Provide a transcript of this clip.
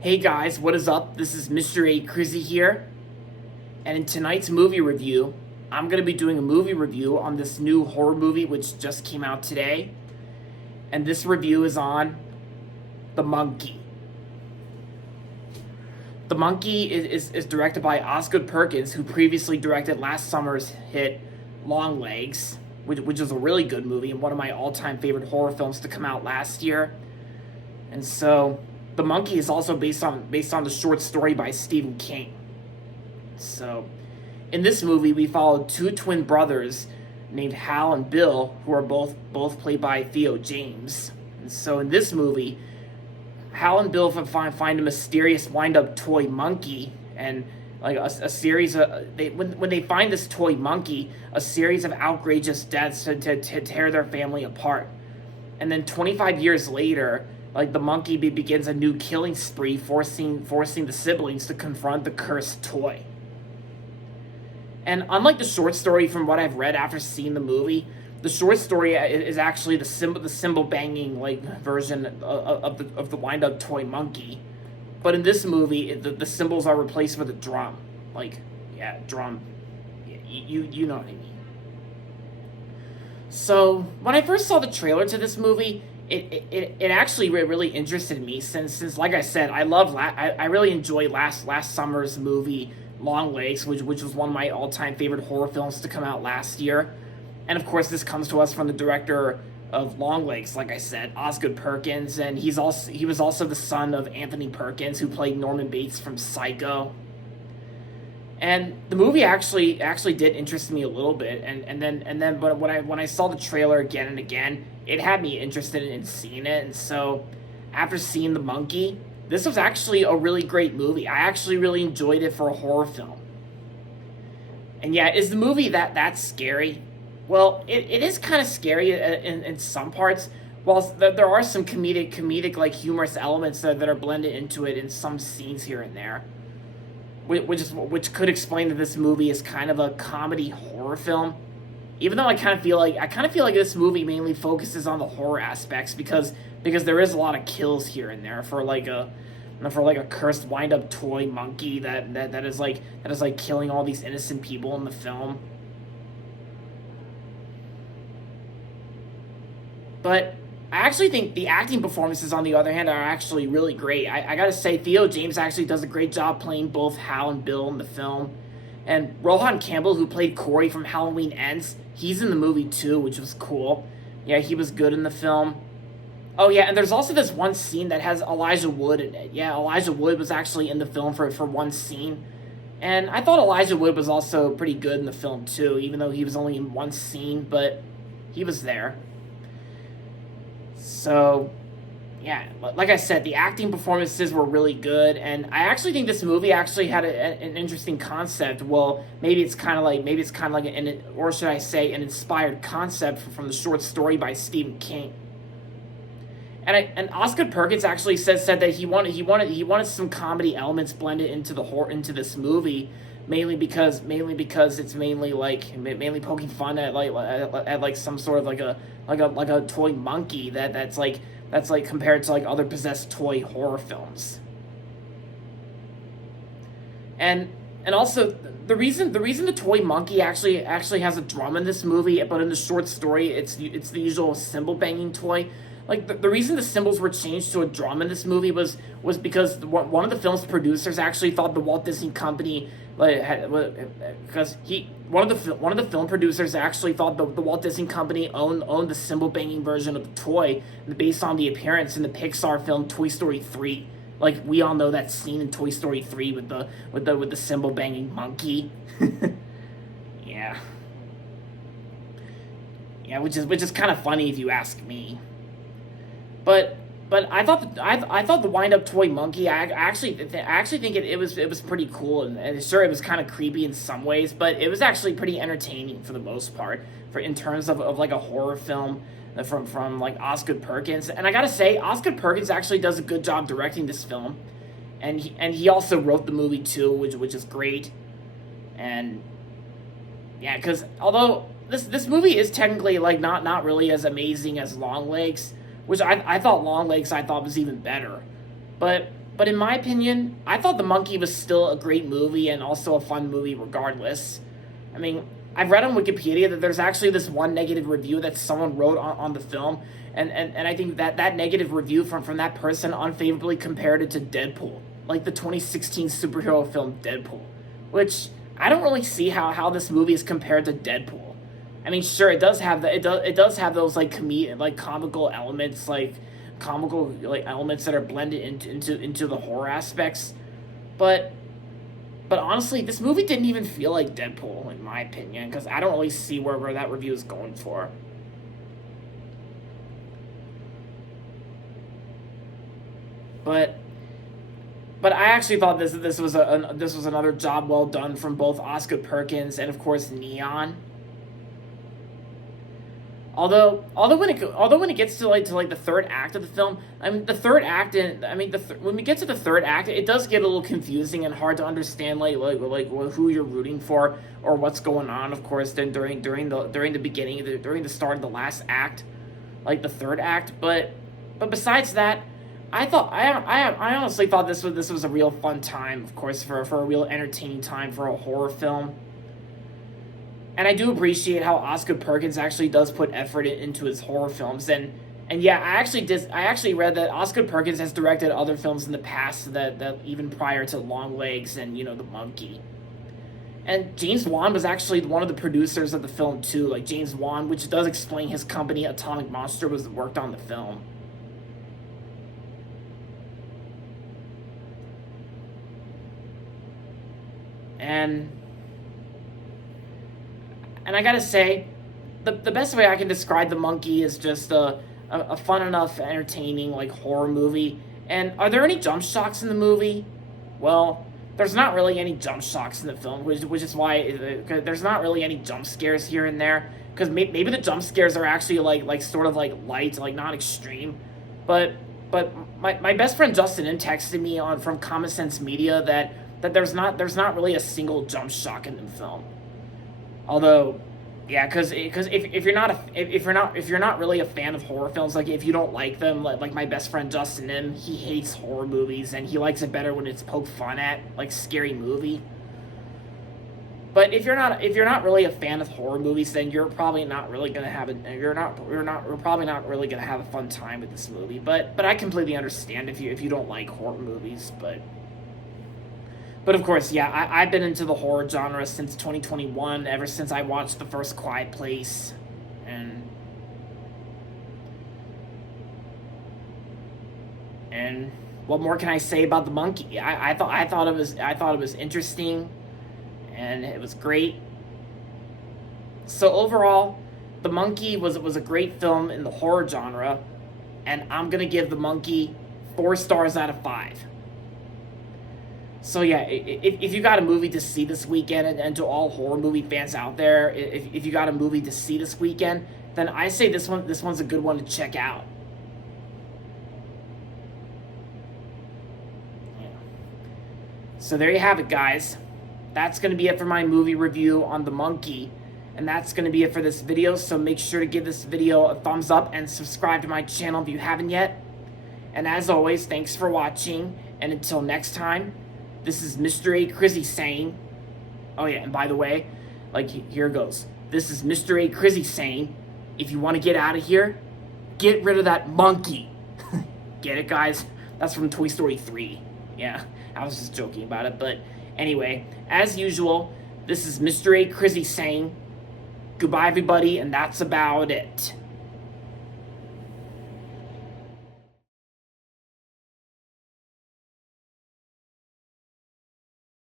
Hey guys, what is up? This is Mr. A. Crizzy here, and in tonight's movie review, I'm going to be doing a movie review on this new horror movie which just came out today, and this review is on The Monkey. The Monkey is directed by Osgood Perkins, who previously directed last summer's hit Longlegs, which is a really good movie and one of my all-time favorite horror films to come out last year. And so, The Monkey is also based on the short story by Stephen King. So, in this movie, we followed two twin brothers named Hal and Bill, who are both played by Theo James. And so, in this movie, Hal and Bill find a mysterious wind-up toy monkey, and like a series of when they find this toy monkey, a series of outrageous deaths to tear their family apart. And then 25 years later, like the monkey begins a new killing spree, forcing the siblings to confront the cursed toy. And unlike the short story, from what I've read after seeing the movie, the short story is actually the cymbal banging like version of the wind up toy monkey. But in this movie, the cymbals are replaced with a drum. Like, yeah, drum. You know what I mean. So when I first saw the trailer to this movie, it actually really interested me since like I said, I really enjoyed last summer's movie Longlegs, which was one of my all-time favorite horror films to come out last year. And of course, this comes to us from the director of Longlegs, like I said, Osgood Perkins, and he was also the son of Anthony Perkins, who played Norman Bates from Psycho. And the movie actually did interest me a little bit, but when I saw the trailer again and again, it had me interested in seeing it. And so after seeing The Monkey, this was actually a really great movie. I actually really enjoyed it for a horror film. And yeah, is the movie that scary? Well, it is kind of scary in some parts. While there are some comedic like humorous elements that are blended into it in some scenes here and there, which could explain that this movie is kind of a comedy horror film. Even though I kind of feel like this movie mainly focuses on the horror aspects because there is a lot of kills here and there for a cursed wind up toy monkey that is killing all these innocent people in the film. But I actually think the acting performances, on the other hand, are actually really great. I gotta say, Theo James actually does a great job playing both Hal and Bill in the film. And Rohan Campbell, who played Corey from Halloween Ends, he's in the movie too, which was cool. Yeah, he was good in the film. Oh yeah, and there's also this one scene that has Elijah Wood in it. Yeah, Elijah Wood was actually in the film for one scene. And I thought Elijah Wood was also pretty good in the film too, even though he was only in one scene, but he was there. So, yeah, like I said, the acting performances were really good, and I actually think this movie actually had an interesting concept. Well, maybe it's kind of like or should I say, an inspired concept from the short story by Stephen King. And Oscar Perkins actually said that he wanted some comedy elements blended into this movie, mainly because it's mainly poking fun at like some sort of like a toy monkey that's compared to like other possessed toy horror films. And also the reason the toy monkey actually has a drum in this movie, but in the short story it's the usual cymbal banging toy. Like, the reason the cymbals were changed to a drum in this movie was because one of the film's producers actually thought the Walt Disney Company one of the film producers actually thought the Walt Disney Company owned the cymbal banging version of the toy based on the appearance in the Pixar film Toy Story 3. Like, we all know that scene in Toy Story 3 with the cymbal banging monkey. Yeah. Yeah, which is kind of funny if you ask me. But I thought the wind up toy monkey, I actually think it was pretty cool, and sure, it was kind of creepy in some ways, but it was actually pretty entertaining for the most part, for in terms of like a horror film from like Osgood Perkins. And I gotta say, Osgood Perkins actually does a good job directing this film, and he also wrote the movie too, which is great. And yeah, because although this movie is technically like not really as amazing as Longlegs, which I thought Longlegs was even better. But But in my opinion, I thought The Monkey was still a great movie and also a fun movie regardless. I mean, I've read on Wikipedia that there's actually this one negative review that someone wrote on the film, and I think that negative review from that person unfavorably compared it to Deadpool, like the 2016 superhero film Deadpool, which I don't really see how this movie is compared to Deadpool. I mean, sure, it does have it does have those like comical elements, like comical like elements that are blended into the horror aspects, but honestly, this movie didn't even feel like Deadpool in my opinion, because I don't really see where that review is going for. But I actually thought this was this was another job well done from both Osgood Perkins and of course Neon. Although when it gets to like the third act of the film, I mean the third act and I mean when we get to the third act, it does get a little confusing and hard to understand like who you're rooting for or what's going on. Of course, then during the beginning, during the start of the last act, like the third act. But besides that, I honestly thought this was a real fun time. Of course, for a real entertaining time for a horror film. And I do appreciate how Osgood Perkins actually does put effort into his horror films, and yeah, I actually read that Osgood Perkins has directed other films in the past that even prior to Longlegs and The Monkey. And James Wan was actually one of the producers of the film too, like James Wan, which does explain his company Atomic Monster was worked on the film. And I gotta say, the best way I can describe The Monkey is just a fun enough, entertaining, like, horror movie. And are there any jump shocks in the movie? Well, there's not really any jump shocks in the film, which is why there's not really any jump scares here and there. Because maybe the jump scares are actually, like sort of, like, light, like, not extreme. But my best friend Justin texted me from Common Sense Media that there's not really a single jump shock in the film. Although, yeah, because if you're not really a fan of horror films, like if you don't like them, like my best friend Justin, he hates horror movies and he likes it better when it's poked fun at, like scary movie. But if you're not really a fan of horror movies, then you're probably not really gonna have we're probably not really gonna have a fun time with this movie. But I completely understand if you don't like horror movies, But of course, yeah, I've been into the horror genre since 2021, ever since I watched the first Quiet Place, and what more can I say about The Monkey? I thought it was interesting, and it was great. So overall, The Monkey was a great film in the horror genre, and I'm gonna give The Monkey 4 stars out of 5. So yeah, if you got a movie to see this weekend, and to all horror movie fans out there, if you got a movie to see this weekend, then I say this one's a good one to check out. Yeah. So there you have it, guys. That's going to be it for my movie review on The Monkey, and that's going to be it for this video. So make sure to give this video a thumbs up and subscribe to my channel if you haven't yet. And as always, thanks for watching, and until next time. This is Mr. A. Crizzy saying, oh yeah, and by the way, like, here goes. This is Mr. A. Crizzy saying, if you want to get out of here, get rid of that monkey. Get it, guys? That's from Toy Story 3. Yeah, I was just joking about it. But anyway, as usual, this is Mr. A. Crizzy saying, goodbye, everybody, and that's about it.